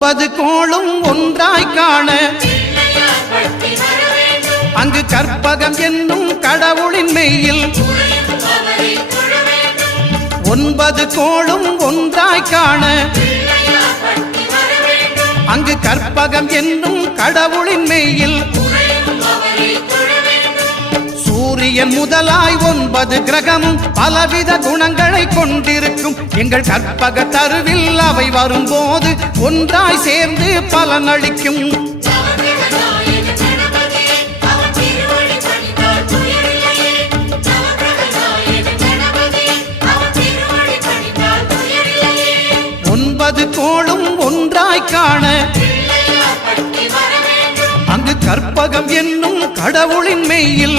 10 கோளும் ஒன்றாய் காண அங்கு கற்பகம் என்னும் கடவுளின் மெய்யில் 9 கோளும் ஒன்றாய் காண அங்கு கற்பகம் என்னும் கடவுளின் மெய்யில் சூரியன் முதலாய் 9 கிரகமும் பலவித குணங்களை கொண்டிருக்கும் எங்கள் கற்பக தருவில் அவை வரும்போது ஒன்றாய் சேர்ந்து பலனளிக்கும். கோளும் ஒன்றாய் காண அங்கு கற்பகம் என்னும் கடவுளின் மெய்யில்